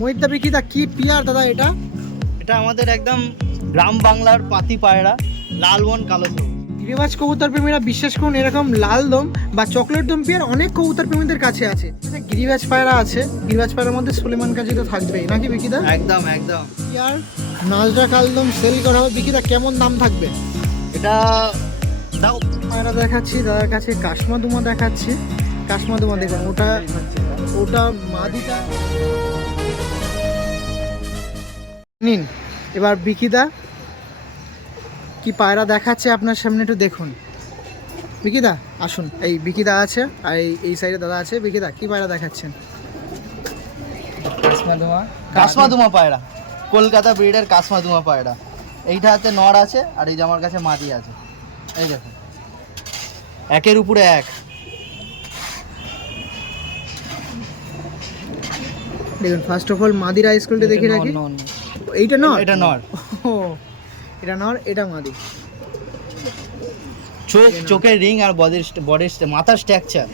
মহিতদা বিকিদা কি পিয়ার দাদা এটা? এটা আমাদের একদম গ্রাম বাংলার পাতি পায়রা, লাল বন কালো সবুজ। গিরিবাজ কবুতর প্রেমীরা বিশ্বাস করুন, এরকম লাল দম বা চকলেট দম পেয়ার অনেক কবুতর প্রেমীদের কাছে আছে। গিরিবাজ পায়রা আছে, গিরিবাজ পায়রার মধ্যে সুলেমান কাজী তো থাকবেই নাকি বিকিদা? একদম একদম। পিয়ার নাজরা কালদম সেল করা হবে বিকিদা, কেমন দাম থাকবে এটা? দাও পায়রা দেখাচ্ছি দাদার কাছে, কাশমাদুমা দেখাচ্ছি। কাশমাদুমা দেখুন, ওটা ওটা মাদিটা নিন। এবার বিকিদা কি পায়রা দেখাচ্ছে আপনার সামনে, একটু দেখুন। বিকিদা আসুন, এই বিকিদা আছে আর এই সাইডে দাদা আছে। বিকিদা কি পায়রা দেখাচ্ছেন? কাশমাদুমা পায়রা, কলকাতা ব্রিডের কাশমাদুমা পায়রা। এইটা হাতে নর আছে আর এই যে আমার কাছে মাদি আছে। এই দেখুন, একের উপরে এক। দেখুন, ফার্স্ট অফ অল মাদির আই স্কুলটা দেখে রাখি। এইটা নর, এটা নর। ও এটা নর, এটা মাদি। চোখের রিং আর বডির মাথার স্ট্রাকচার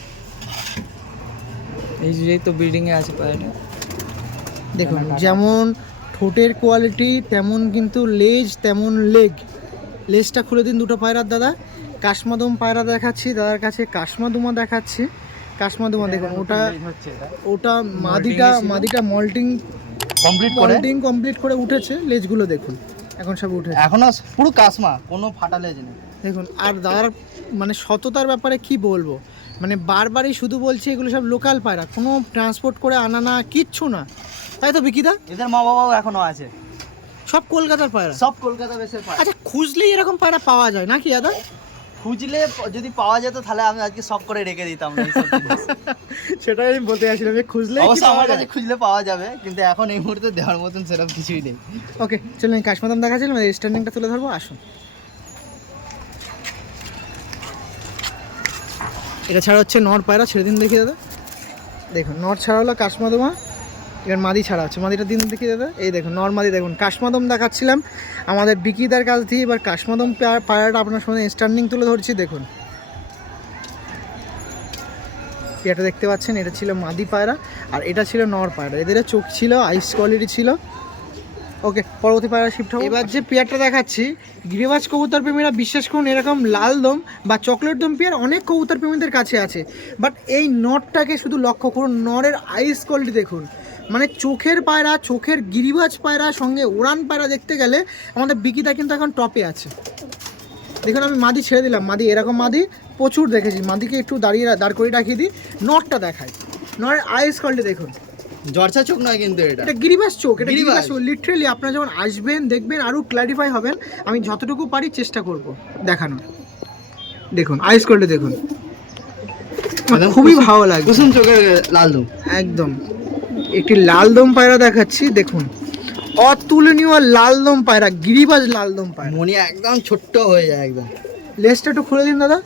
এই যে তো বিল্ডিং এ আছে পায়রাটা। দেখুন, যেমন ঠোঁটের কোয়ালিটি তেমন কিন্তু লেজ, তেমন লেজটা খুলে দিন দুটো পায়রার দাদা। কাশমাদুম পায়রা দেখাচ্ছি দাদার কাছে, কাশমাদুমা দেখাচ্ছি। কাশমাদুমা দেখুন, ওটা মাদিটা কমপ্লিট করে উঠেছে। লেজগুলো দেখুন, এখন সব উঠেছে, এখনো পুরো কাশমা, কোনো ফাটা লেজ নেই। দেখুন। আর দাদার মানে সততার ব্যাপারে কি বলবো, মানে বারবারই শুধু বলছে এগুলো সব লোকাল পায়রা, কোনো ট্রান্সপোর্ট করে আনা না, কিচ্ছু না, তাই তো বিকিদা? এদের মা বাবাও এখনো আছে, সব কলকাতার পায়রা। সব কলকাতা বেসের পায়রা। আচ্ছা, খুঁজলেই এরকম পায়রা পাওয়া যায় নাকি দাদা? খুঁজলে যদি পাওয়া যেত তাহলে আমি আজকে শখ করে রেখে দিতাম না এইসব জিনিস। সেটাই আমি বলতে চাইছিলাম, যে খুঁজলে অবশ্য আমার কাছে খুঁজলে পাওয়া যাবে, কিন্তু এখন এই মুহূর্তে দেওয়ার মতন সেরকম কিছুই নেই। ওকে, চলুন কাশমাদাম দেখাচ্ছিলাম, স্ট্যান্ডিংটা তুলে ধরবো, আসুন। এটা ছাড়া হচ্ছে নর পায়রা, ছেড়ে দিন দেখি দাদা। দেখুন, নর ছাড়া হলো কাশমাদমা, এবার মাদি ছাড়া হচ্ছে। মাদিটা দিন দেখি দাদা, এই দেখুন নর মাদি। দেখুন, কাশমাদম দেখাচ্ছিলাম আমাদের বিকিদার কাছ দিয়ে, এবার কাশমাদম পায়রাটা আপনার সামনে স্ট্যান্ডিং তুলে ধরছি। দেখুন, এটা দেখতে পাচ্ছেন, এটা ছিল মাদি পায়রা আর এটা ছিল নর পায়রা। এদের চোখ ছিল, আইস কোয়ালিটি ছিল। ওকে, পরবর্তী পায়রা শিফট হবে। এবার যে পেয়ারটা দেখাচ্ছি, গিরিবাজ কবুতর প্রেমীরা বিশ্বাস করুন, এরকম লাল দম বা চকলেট দম পেয়ার অনেক কবুতর প্রেমীদের কাছে আছে। বাট এই নরটাকে শুধু লক্ষ্য করুন, নরের আইস কোয়ালিটি দেখুন। মানে চোখের পায়রা, চোখের গিরিবাজ পায়রা সঙ্গে উড়ান পায়রা দেখতে গেলে আমাদের বিকিদা কিন্তু এখন টপে আছে। দেখুন, আমি মাদি ছেড়ে দিলাম, মাদি এরকম মাদি প্রচুর দেখেছি। মাদিকে একটু দাঁড় করিয়ে রাখিয়ে দিই, নরটা দেখায়। নরের আইস কোয়ালিটি দেখুন, জর্জা চোখ নয় কিন্তু এটা গিরিবাজ চোখ। এটা গিরিবাজ চোখ লিটারালি। আপনারা যখন আসবেন দেখবেন, আরও ক্ল্যারিফাই হবেন। আমি যতটুকু পারি চেষ্টা করব দেখানো। দেখুন আইস কোয়ালিটি দেখুন, খুবই ভালো লাগে। কুসুম চোখের লাল দম, একদম। একটি লাল দম পায়রা দেখাচ্ছি, দেখুন অতুলনীয় লাল দম পায়রা, গিরিবাজ লাল দম পায়রা। মনি একদম ছোট্ট হয়ে যায় একদম। লেজটা একটু খুলে দিন দাদা।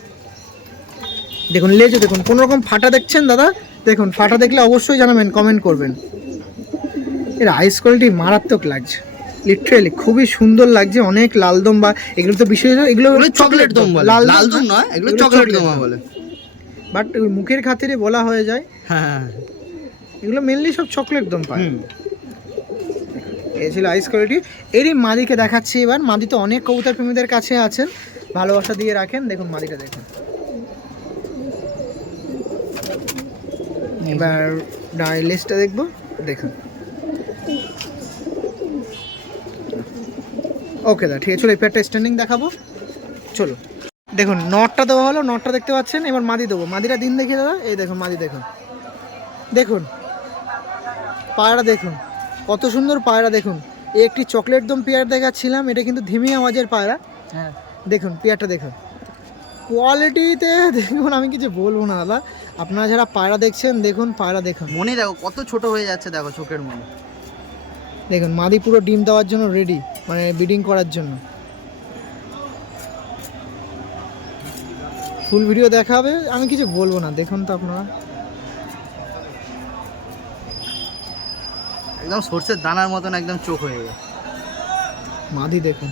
দেখুন লেজে দেখুন, কোনো রকম ফাটা দেখছেন দাদা? দেখুন, ফাটা দেখলে অবশ্যই জানাবেন, কমেন্ট করবেন। এর আইস কোয়ালিটি মারাত্মক লাগছে, লিটারেলি খুবই সুন্দর লাগছে। অনেক লালদম বা এগুলো তো বিশেষ, এগুলো চকলেট দম বলে, লাল দম নয়, এগুলো চকলেট দম বলে। বাট মুখের খাতিরে বলা হয়ে যায়, হ্যাঁ, এগুলো মেনলি সব চকলেট দম পায়। এই ছিল আইস কোয়ালিটি। এরই মাদিকে দেখাচ্ছি এবার। মাদি তো অনেক কবুতর প্রেমীদের কাছে আছেন, ভালোবাসা দিয়ে রাখেন। দেখুন মাদিটা দেখুন। এবার লিস্টটা দেখবো, দেখুন। ওকে দা, ঠিক আছে, চলো এই পেয়ারটা স্ট্যান্ডিং দেখাবো, চলো। দেখুন নটটা দেওয়া হলো, নটটা দেখতে পাচ্ছেন। এবার মাদি দেবো, মাদিটা দিন দেখি দাদা। এই দেখুন মাদি, দেখুন দেখুন পায়রা দেখুন, কত সুন্দর পায়রা দেখুন। এই একটি চকলেট দম পেয়ার দেখাচ্ছিলাম, এটা কিন্তু ধিমি আওয়াজের পায়রা। হ্যাঁ, দেখুন পেয়ারটা দেখুন, কোয়ালিটিতে দেখুন, আমি কিছু বলবো না দাদা। আপনারা যারা পায়রা দেখছেন, দেখুন পায়রা দেখুন। মনি দেখো কত ছোট হয়ে যাচ্ছে, দেখো চোখের মনি। দেখুন মাদি পুরো ডিম দেওয়ার জন্য রেডি, মানে ব্রিডিং করার জন্য। ফুল ভিডিও দেখাবে, আমি কিছু বলবো না, দেখুন তো আপনারা। একদম সর্ষের দানার মতন একদম চোখ হয়ে গেছে। মাদি দেখুন,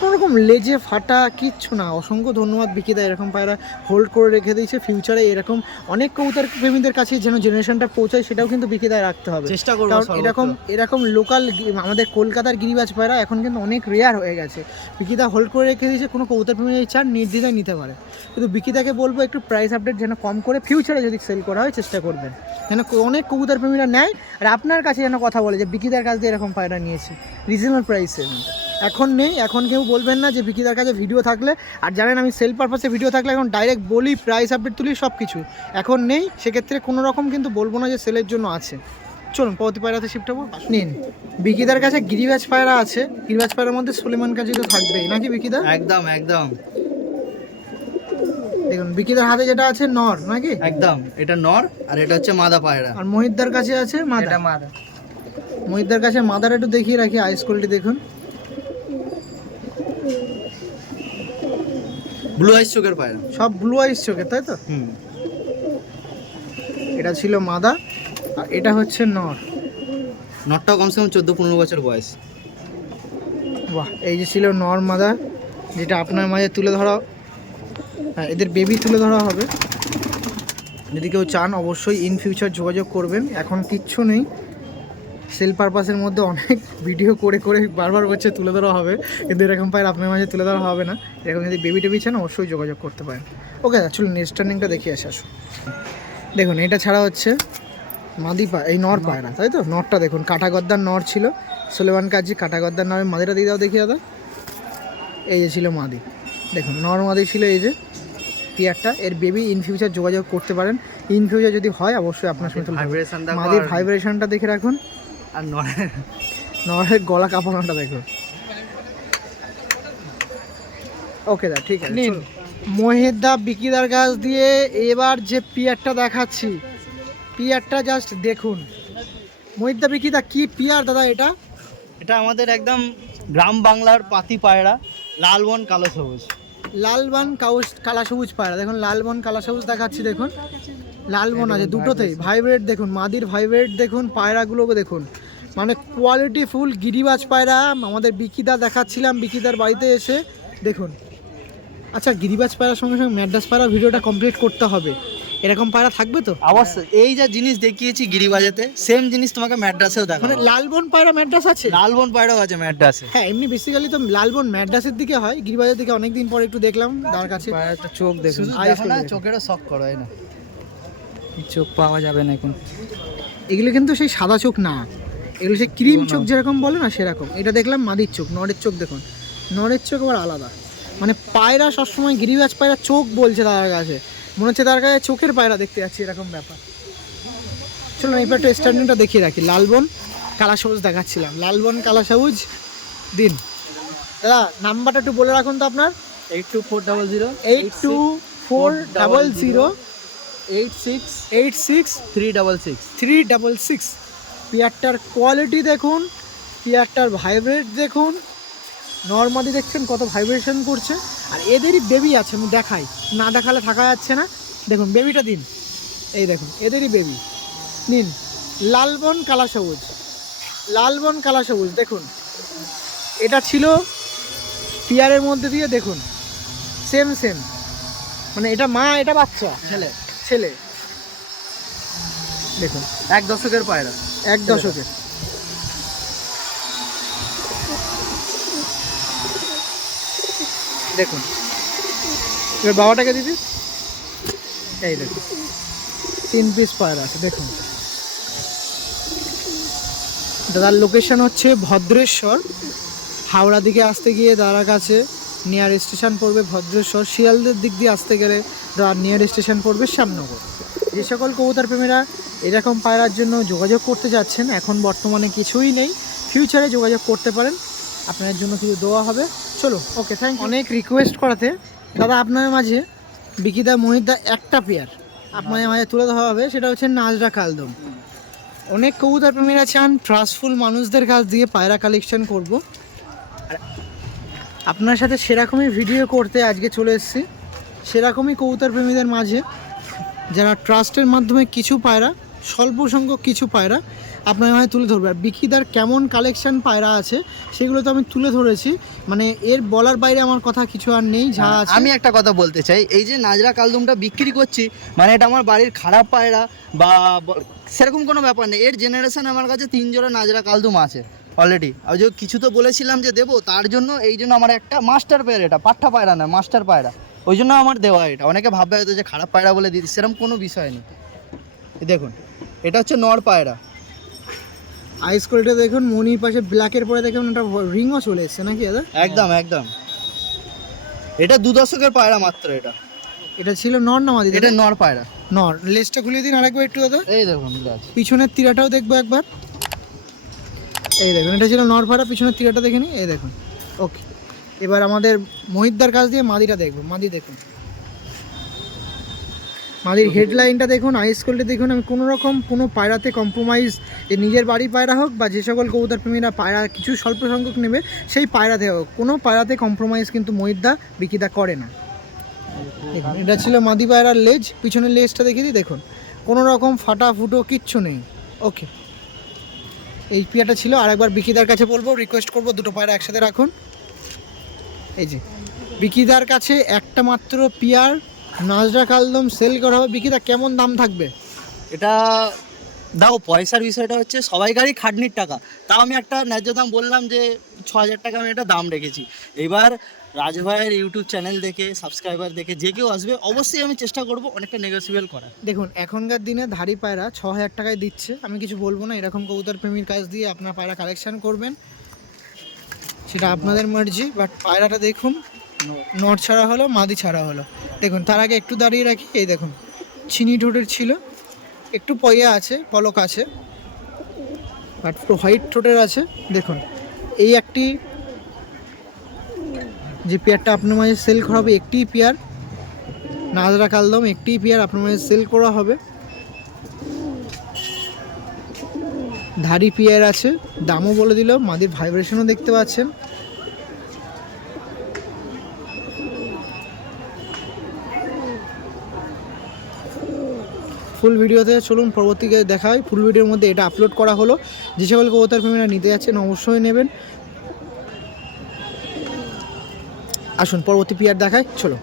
কোনো রকম লেজে ফাটা কিচ্ছু না। অসংখ্য ধন্যবাদ বিকিদা, এরকম পায়রা হোল্ড করে রেখে দিয়েছে। ফিউচারে এরকম অনেক কবুতর প্রেমীদের কাছে যেন জেনারেশনটা পৌঁছায় সেটাও কিন্তু বিকিদায় রাখতে হবে। চেষ্টা করবো কারণ সর্বোচ্চ। এরকম লোকাল আমাদের কলকাতার গিরিবাজ পায়রা এখন কিন্তু অনেক রেয়ার হয়ে গেছে। বিকিদা হোল্ড করে রেখে দিয়েছে, কোনো কবুতর প্রেমী এই চান নির্দ্বিধায় নিতে পারে। কিন্তু বিকিদাকে বলবো একটু প্রাইস আপডেট যেন কম করে ফিউচারে যদি সেল করা হয় চেষ্টা করবেন, যেন অনেক কবুতর প্রেমীরা নেয় আর আপনার কাছে যেন কথা বলে যে বিকিদার কাছ দিয়ে এরকম পায়রা নিয়েছে রিজনেবল প্রাইসে। এখন নেই, এখন কেউ বলবেন না যে বিকিদার কাছে ভিডিও থাকলে, আর জানেন আমি সেল পারপাসে ভিডিও থাকলে এখন ডাইরেক্ট বলি, প্রাইস আপডেট তুলি, সব কিছু এখন নেই। সেক্ষেত্রে কোনো রকম কিন্তু বলবো না যে সেলের জন্য আছে। চলুন পরবর্তী পায়রাতে শিফট হবো। নিন, বিকিদার কাছে গিরিবাজ পায়রা আছে। গিরিবাজ পায়রার মধ্যে সুলেমান কাজী তো থাকবেই নাকি বিকিদা? একদম একদম দেখুন বিকিদার হাতে যেটা আছে নর নাকি? একদম, এটা নর আর এটা হচ্ছে মাদা পায়রা। আর মহিতদার কাছে আছে মাদা। এটা মাদা। মহিতদার কাছে মাদার একটু দেখিয়ে রাখি, আইস কোয়ালিটি দেখুন। ব্লু আইস চোখের পায়রা। সব ব্লু আইস চোখে, তাই তো? এটা ছিল মাদা আর এটা হচ্ছে নর। নরটাও কমসে কম 14-15 বছর বয়স। বাহ, এই যে ছিল নর মাদা, যেটা আপনার মাঝে তুলে ধরা, হ্যাঁ এদের বেবি তুলে ধরা হবে। যদি কেউ চান অবশ্যই ইন ফিউচার যোগাযোগ করবেন। এখন কিচ্ছু নেই, সেল পারপাসের মধ্যে অনেক ভিডিও করে করে বারবার হচ্ছে তুলে ধরা হবে, কিন্তু এরকম পায়রা আপনার মাঝে তুলে ধরা হবে না। এরকম যদি বেবি টেবি চান অবশ্যই যোগাযোগ করতে পারেন। ওকে চলুন নেক্সট টার্নিংটা দেখিয়ে আসুন। দেখুন এটা ছাড়া হচ্ছে মাদি এই নর পায়রা, তাই তো? নরটা দেখুন, কাটাগদ্দার নর ছিল, সুলেমান কাজী কাটাগদ্দার নরের মাদিটা দিয়ে দাও দেখি দাদা। এই যে ছিল মাদি, দেখুন নর মাদি ছিল এই যে পিয়ারটা। এর বেবি ইন ফিউচার যোগাযোগ করতে পারেন। ইন ফিউচার যদি হয় অবশ্যই আপনার সঙ্গে মাদির ভাইব্রেশনটা দেখে রাখুন আর নরের গলা কাঁপানোটা দেখুন। ওকে দা ঠিক আছে। নিন মহিদা বিকিদার কাছ দিয়ে এবার যে পিয়ারটা দেখাচ্ছি, পিয়ারটা জাস্ট দেখুন। মহিদা বিকিদা কি পিয়ার দাদা এটা? এটা আমাদের একদম গ্রাম বাংলার পাতি পায়রা, লাল বন কালো সবুজ। লালবন কালা সবুজ পায়রা, দেখুন লালবন কালা সবুজ দেখাচ্ছি। দেখুন লালবন আছে দুটোতেই, ভাইব্রেট দেখুন, মাদির ভাইব্রেট দেখুন, পায়রাগুলোকে দেখুন, মানে কোয়ালিটি ফুল গিরিবাজ পায়রা। আমাদের বিকিদা দেখাচ্ছিলাম বিকিদার বাড়িতে এসে দেখুন। আচ্ছা গিরিবাজ পায়রার সঙ্গে সঙ্গে ম্যাড্রাস পায়রা ভিডিওটা কমপ্লিট করতে হবে, এরকম পায়রা থাকবে তো? অবশ্যই, এই যা জিনিস দেখিয়েছি গিরিবাজেতে সেম জিনিস তোমাকে ম্যাড্রাসেও মানে দেখাবো। লালবন পায়রা ম্যাড্রাস আছে? লালবন পায়রাও আছে ম্যাড্রাসে। হ্যাঁ এমনি বেসিক্যালি তো লালবন ম্যাড্রাসের দিকে হয়, গিরিবাজের দিকে অনেকদিন পর একটু দেখলাম তার কাছে। পায়রাটা চোখ দেখুন, শুধু eyes দেখো না, করে দেখো। চোখেরও শখ করো, না চোখ পাওয়া যাবে না এখন। এগুলো কিন্তু সেই সাদা চোখ না, এগুলো সেই ক্রিম চোখ যেরকম বলে না সেরকম। এটা দেখলাম মাদির চোখ, নরের চোখ দেখুন, নরের চোখ আবার আলাদা। মানে পায়রা সবসময় গিরিবাজ পায়রা চোখ বলছে তার কাছে, মনে হচ্ছে তার কাছে চোখের পায়রা দেখতে যাচ্ছি, এরকম ব্যাপার। চলুন এইবার একটু স্ট্যান্ডিংটা দেখিয়ে রাখি। লালবন কালা সবুজ দেখাচ্ছিলাম, লালবন কালা সবুজ দিন। দাদা নাম্বারটা একটু বলে রাখুন তো আপনার। 82400 82400 86366 366। পিয়ারটার কোয়ালিটি দেখুন, পিয়ারটার ভাইব্রেট দেখুন, নর্মালি দেখছেন কত ভাইব্রেশন করছে। আর এদেরই বেবি আছে, আমি দেখাই, না দেখালে থাকা যাচ্ছে না। দেখুন বেবিটা দিন, এই দেখুন এদেরই বেবি। নিন লালবন কালা সবুজ, লালবন কালা সবুজ দেখুন। এটা ছিল পিয়ারের মধ্যে দিয়ে দেখুন, সেম সেম, মানে এটা মা এটা বাচ্চা ছেলে ছেলে। দেখুন 1 দশকের পায়রা। 1 দশকের। দেখুন এবার বাবাটাকে দিদি, এই দেখুন 3 পিস পায়রা আছে দেখুন। দাদার লোকেশন হচ্ছে ভদ্রেশ্বর, হাওড়া দিকে আসতে গিয়ে দাদার কাছে নিয়ার স্টেশন পড়বে ভদ্রেশ্বর। শিয়ালদের দিক দিয়ে আসতে গেলে দাদার নিয়ার স্টেশন পড়বে শ্যামনগর। যে সকল কবুতর প্রেমীরা এরকম পায়রার জন্য যোগাযোগ করতে যাচ্ছেন, এখন বর্তমানে কিছুই নেই, ফিউচারে যোগাযোগ করতে পারেন, আপনার জন্য কিছু দেওয়া হবে। চলো ওকে থ্যাংক ইউ। অনেক রিকোয়েস্ট করাতে দাদা আপনার মাঝে বিকিদা মহিদা একটা পেয়ার আপনার মাঝে তুলে ধরা হবে, সেটা হচ্ছে নাজরা কালদম। অনেক কবুতর প্রেমীরা চান ট্রাস্টফুল মানুষদের কাছ দিয়ে পায়রা কালেকশন করব, আর আপনার সাথে সেরকমই ভিডিও করতে আজকে চলে এসেছি। সেরকমই কবুতর প্রেমীদের মাঝে যারা ট্রাস্টের মাধ্যমে কিছু পায়রা, স্বল্প সংখ্যক কিছু পায়রা আপনার হয় তুলে ধরবো। আর বিকিদার কেমন কালেকশন পায়রা আছে সেগুলো তো আমি তুলে ধরেছি, মানে এর বলার বাইরে আমার কথা কিছু আর নেই যা আছে। আমি একটা কথা বলতে চাই, এই যে নাজরা কালদমটা বিক্রি করছি, মানে এটা আমার বাড়ির খারাপ পায়রা বা সেরকম কোনো ব্যাপার নেই। এর জেনারেশন আমার কাছে 3 জোড়া নাজরা কালদম আছে অলরেডি। আর যে কিছু তো বলেছিলাম যে দেবো, তার জন্য এই জন্য আমার একটা মাস্টার পায়রা, এটা পাঠা পায়রা না, মাস্টার পায়রা, ওই জন্য আমার দেওয়া। এটা অনেকে ভাববে হয়তো যে খারাপ পায়রা বলে দিচ্ছি, সেরকম কোনো বিষয় নেই। দেখুন এটা হচ্ছে নর পায়রা। আইস কোয়ালিটি দেখুন, মনির পাশে ব্ল্যাকের পরে দেখুন একটা রিংও চলে এসছে নাকি দাদা? একদম একদম, এটা 2 দশকের পায়রা মাত্র। এটা ছিল নর না মাদি? এটা নর পায়রা। নর। লেজটা খুলে দিন আরেকবার একটু দাদা। এই দেখুন পিছনের তীরাটাও দেখবো একবার। এই দেখুন এটা ছিল নর পায়রা, পিছনের তীরাটা দেখে নিই। এই দেখুন। ওকে, এবার আমাদের মহিদ্দার কাছ দিয়ে মাদিটা দেখবো। মাদি দেখুন, মাদির হেডলাইনটা দেখুন, আইস কোয়ালিটি দেখুন। আমি কোনো রকম কোনো পায়রাতে কম্প্রোমাইজ, যে নিজের বাড়ি পায়রা হোক বা যে সকল কবুতর প্রেমীরা পায়রা কিছু স্বল্প সংখ্যক নেবে সেই পায়রাতে হোক, কোনো পায়রাতে কম্প্রোমাইজ কিন্তু মহিদ্দা বিকিদা করে না। দেখুন এটা ছিল মাদি পায়রার লেজ, পিছনের লেজটা দেখিয়ে দিই। দেখুন কোনো রকম ফাটা ফুটো কিচ্ছু নেই। ওকে, এই পিয়াটা ছিল। আরেকবার বিকিদার কাছে বলবো, রিকোয়েস্ট করবো দুটো পায়রা একসাথে রাখুন। এই যে বিকিদার কাছে একটা মাত্র পিয়ার নাজরা কালদম সেল করা হবে। বিকিদা কেমন দাম থাকবে? এটা দেখো, পয়সার বিষয়টা হচ্ছে সবাইকারই খাটনির টাকা, তাও আমি একটা ন্যায্য দাম বললাম যে 6,000 টাকা আমি এটা দাম রেখেছি। এবার রাজু ভাইয়ের ইউটিউব চ্যানেল দেখে, সাবস্ক্রাইবার দেখে যে কেউ আসবে, অবশ্যই আমি চেষ্টা করব অনেকটা নেগোসিয়েবল করার। দেখুন এখনকার দিনে ধাড়ি পায়রা 6,000 টাকায় দিচ্ছে, আমি কিছু বলবো না। এরকম কবুতর প্রেমীর কাছ দিয়ে আপনার পায়রা কালেকশন করবেন, সেটা আপনাদের মার্জি। বাট পায়রাটা দেখুন, নট ছাড়া হলো, মাদি ছাড়া হলো। দেখুন তার আগে একটু দাঁড়িয়ে রাখি। এই দেখুন চিনি ঠোঁটের ছিল, একটু পয়া আছে, পলক আছে, বাট পুরো হোয়াইট ঠোঁটের আছে। দেখুন এই একটি যে পেয়ারটা আপনার মাঝে সেল করা হবে, একটি পেয়ার নাজরা কালদম, একটি পেয়ার আপনার মাঝে সেল করা হবে। ধাড়ি পেয়ার আছে, দামও বলে দিল, মাদির ভাইব্রেশনও দেখতে পাচ্ছেন। ফুল ভিডিওতে চলুন পরবর্তীকে দেখা হয়। ফুল ভিডিওর মধ্যে এটা আপলোড করা হলো। যে সকল কবুতর প্রেমীরা নিতে যাচ্ছেন অবশ্যই নেবেন। আসুন পরবর্তী পেয়ার দেখায়, চলো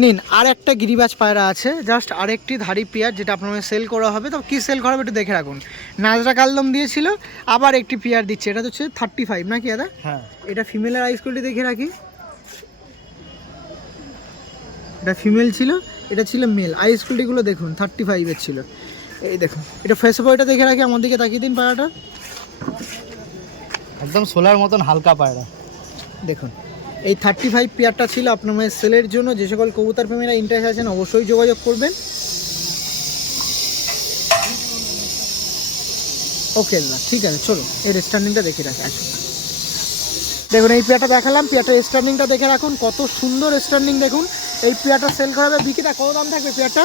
নিন। আর একটা গিরিবাজ পায়রা আছে, জাস্ট আরেকটি ধাড়ি পেয়ার, যেটা আপনার সেল করা হবে। তো কী সেল করা হবে একটু দেখে রাখুন। নাজরা কালদম দিয়েছিল, আবার একটি পেয়ার দিচ্ছে। এটা হচ্ছে 35 নাকি দাদা? হ্যাঁ, এটা ফিমেলের আইস কোয়ালিটি দেখে রাখি। এটা ফিমেল ছিল, এটা ছিল মেল। আইস কোয়ালিটিগুলো দেখুন 35-এর ছিল। এই দেখুন এটা ফেস বয়টা দেখে রাখি, আমার দিকে তাকিয়ে দিন পায়রাটা। একদম সোলার মতন হালকা পায়রা। দেখুন এই 35 পেয়ারটা ছিল আপনার মেয়ের সেলের জন্য। যে সকল কবুতর প্রেমীরা ইন্টারেস্ট আছেন অবশ্যই যোগাযোগ করবেন। ওকে দাদা, ঠিক আছে, চলো এর স্ট্যান্ডিংটা দেখে রাখি। আসুন দেখুন এই পেয়ারটা দেখালাম, পেয়ারটার স্ট্যান্ডিংটা দেখে রাখুন, কত সুন্দর স্ট্যান্ডিং দেখুন। এই পেয়ারটা সেল করা হবে। বিকিটা কত দাম থাকবে পেয়ারটা?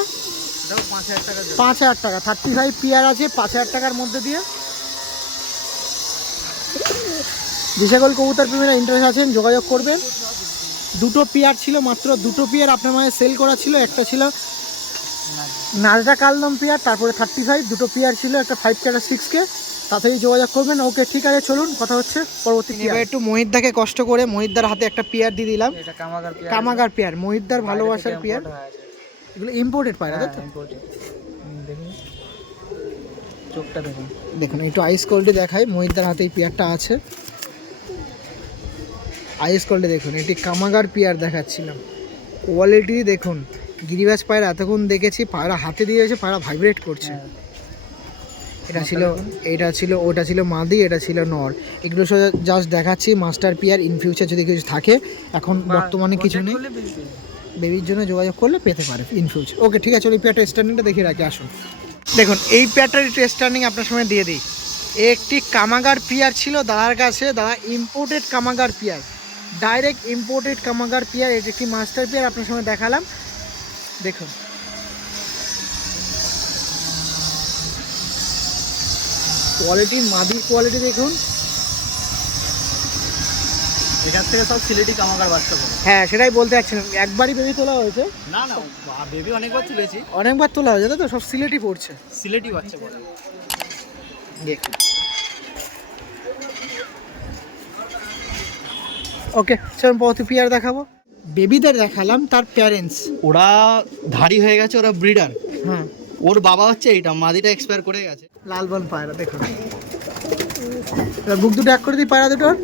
5,000 টাকা। 5,000 টাকা। 35 পেয়ার আছে 5,000 টাকার মধ্যে দিয়ে। যে সকল কবুতর প্রেমীরা ইন্টারেস্ট আছেন যোগাযোগ করবেন। দুটো পেয়ার ছিল মাত্র, দুটো পেয়ার আপনার মাঝে সেল করা ছিল। একটা ছিল নাজরা কালদম পেয়ার, তারপরে 35 দুটো পেয়ার ছিল, একটা 5K একটা 6K। তাড়াতাড়ি যোগাযোগ করবেন। ওকে ঠিক আছে, চলুন কথা হচ্ছে পরবর্তী। এবার একটু মহিদ্দাকে কষ্ট করে মহিদ্দার হাতে একটা পেয়ার দিয়ে দিলাম। এটা কামাগার পেয়ার, কামাগার পেয়ার, মহিদ্দার ভালোবাসার পেয়ার। এগুলো ইম্পোর্টেড পায়রা তাই তো? দেখুন চোখটা দেখুন। দেখুন একটু আইস কোয়ালিটি দেখাই। মহিদ্দার হাতে এই পেয়ারটা আছে, আইস কোয়ালিটি দেখুন। এটি কামাগার পেয়ার দেখাচ্ছিলাম, কোয়ালিটি দেখুন। গিরিবাজ পায়রা এতক্ষণ দেখেছি, পায়রা হাতে দিয়েছে, পায়রা ভাইব্রেট করছে। এটা ছিল ওটা ছিল মাদি, এটা ছিল নর। এগুলো সব জাস্ট দেখাচ্ছি, মাস্টার পেয়ার। ইন ফিউচার যদি কিছু থাকে, এখন বর্তমানে কিছু নেই, বেবির জন্য যোগাযোগ করলে পেতে পারে ইন ফিউচার। ওকে ঠিক আছে, ওই পেয়ারটা স্ট্যান্ডিংটা দেখে রাখি। আসুন দেখুন এই পেয়ারটার একটু স্ট্যান্ডিং আপনার সামনে দিয়ে দিই। একটি কামাগার পেয়ার ছিল দাদার কাছে, দাদা ইম্পোর্টেড কামাগার পেয়ার, ডাইরেক্ট ইম্পোর্টেড কামাগার পেয়ার। এটি একটি মাস্টার পেয়ার আপনার সামনে দেখালাম। দেখুন কোয়ালিটি, মাদির কোয়ালিটি দেখুন। এখান থেকে সব সিলেটি কামাগার বাচ্চা করে। হ্যাঁ সেটাই বলতে চাচ্ছিলাম, একবারই বেবি তোলা হয়েছে? না না, বেবি অনেকবার তুলেছি। অনেকবার তোলা হয়েছে, তাই তো? সব সিলেটি পড়ছে। সিলেটি বাচ্চা করে। দেখুন ওকে চলুন পরবর্তী পেয়ার দেখাবো। বেবিদের দেখালাম, তার প্যারেন্টস। ওরা ধাড়ি হয়ে গেছে, ওরা ব্রিডার। হ্যাঁ, ওর বাবা হচ্ছে এইটা, মাদিটা এক্সপায়ার করে গেছে। লাল বন পায়রা দেখুন। এবার বুক দুটো এক করে দিই পায়রা দুটোর।